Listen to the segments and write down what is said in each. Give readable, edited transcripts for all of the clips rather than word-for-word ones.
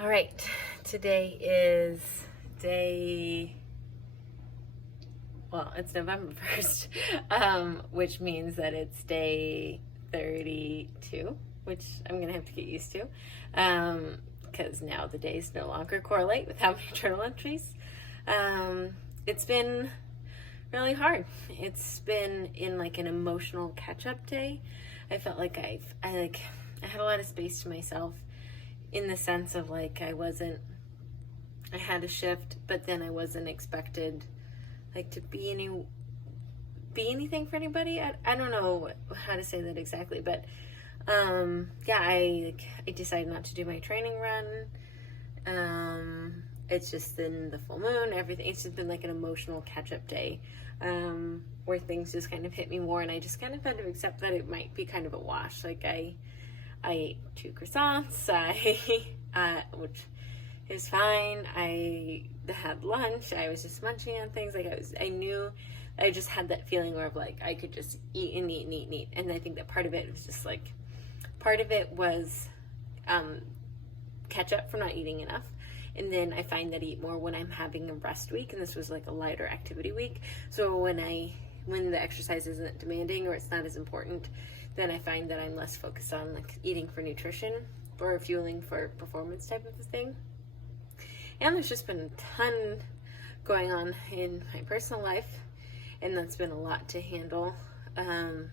All right, today is it's November 1st, which means that it's day 32, which I'm going to have to get used to, because now the days no longer correlate with how many journal entries. It's been really hard. It's been in like an emotional catch-up day. I felt like I had a lot of space to myself, in the sense of like I had a shift, but then I wasn't expected like to be anything for anybody. I don't know how to say that exactly, but I decided not to do my training run. It's just been the full moon, everything. It's just been like an emotional catch-up day, where things just kind of hit me more, and I just kind of had to accept that it might be kind of a wash. Like I ate 2 croissants, which is fine. I had lunch. I was just munching on things. I knew I just had that feeling where like I could just eat and eat and eat and eat. And I think that part of it was just like, part of it was catch up for not eating enough. And then I find that I eat more when I'm having a rest week, and this was like a lighter activity week. So when the exercise isn't demanding or it's not as important, then I find that I'm less focused on like eating for nutrition or fueling for performance type of a thing. And there's just been a ton going on in my personal life, and that's been a lot to handle. And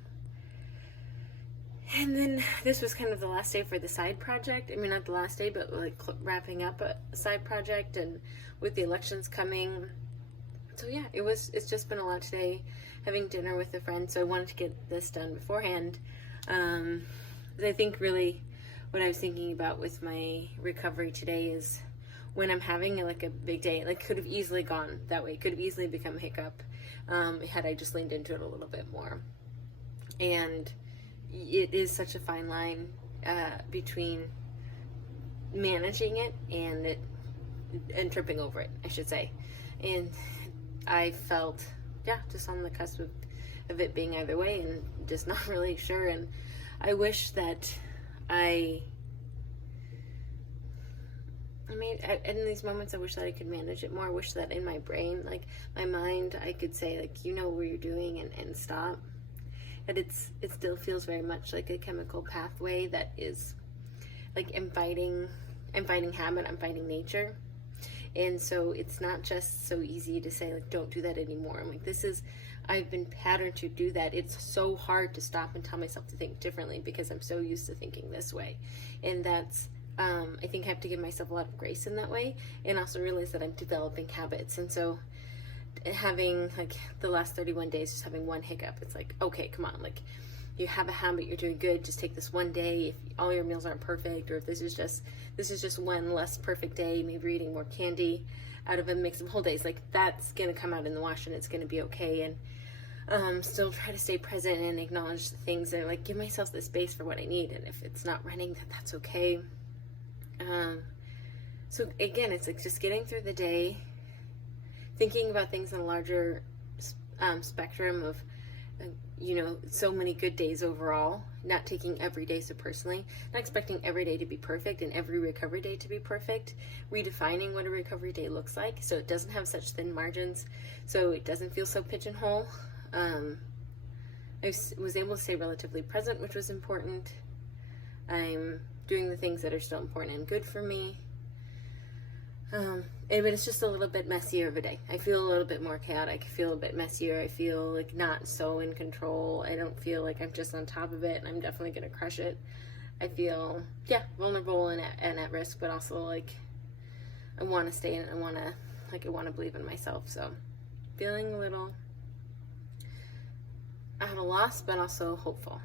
then this was kind of the last day for the side project. I mean, not the last day, but like wrapping up a side project, and with the elections coming. So yeah, it's just been a lot today, having dinner with a friend. So I wanted to get this done beforehand. I think really what I was thinking about with my recovery today is when I'm having like a big day, like could have easily gone that way, could have easily become a hiccup, had I just leaned into it a little bit more. And it is such a fine line between managing it and tripping over it, I should say. And I felt, just on the cusp of it being either way, and just not really sure. And I wish that in these moments, I wish that I could manage it more. I wish that in my brain, like my mind, I could say like, you know what you're doing, and stop. And it still feels very much like a chemical pathway that is like I'm fighting habit, I'm fighting nature. And so it's not just so easy to say like, don't do that anymore. I'm like, I've been patterned to do that. It's so hard to stop and tell myself to think differently because I'm so used to thinking this way. And that's, I think I have to give myself a lot of grace in that way, and also realize that I'm developing habits. And so having like the last 31 days, just having one hiccup, it's like, okay, come on, like you have a habit, you're doing good, just take this one day. If all your meals aren't perfect, or if this is just one less perfect day, maybe you're eating more candy out of a mix of whole days, like that's gonna come out in the wash, and it's gonna be okay. And still try to stay present and acknowledge the things, and like give myself the space for what I need. And if it's not running, that's okay. So again, it's like just getting through the day, thinking about things in a larger spectrum of, so many good days overall, not taking every day so personally, not expecting every day to be perfect and every recovery day to be perfect, redefining what a recovery day looks like so it doesn't have such thin margins, so it doesn't feel so pigeonhole. I was able to stay relatively present, which was important. I'm doing the things that are still important and good for me. But it's just a little bit messier of a day. I feel a little bit more chaotic. I feel a bit messier. I feel like not so in control. I don't feel like I'm just on top of it, and I'm definitely going to crush it. I feel, vulnerable and at risk, but also like I want to stay in it. I want to believe in myself. So feeling a little at a loss, but also hopeful.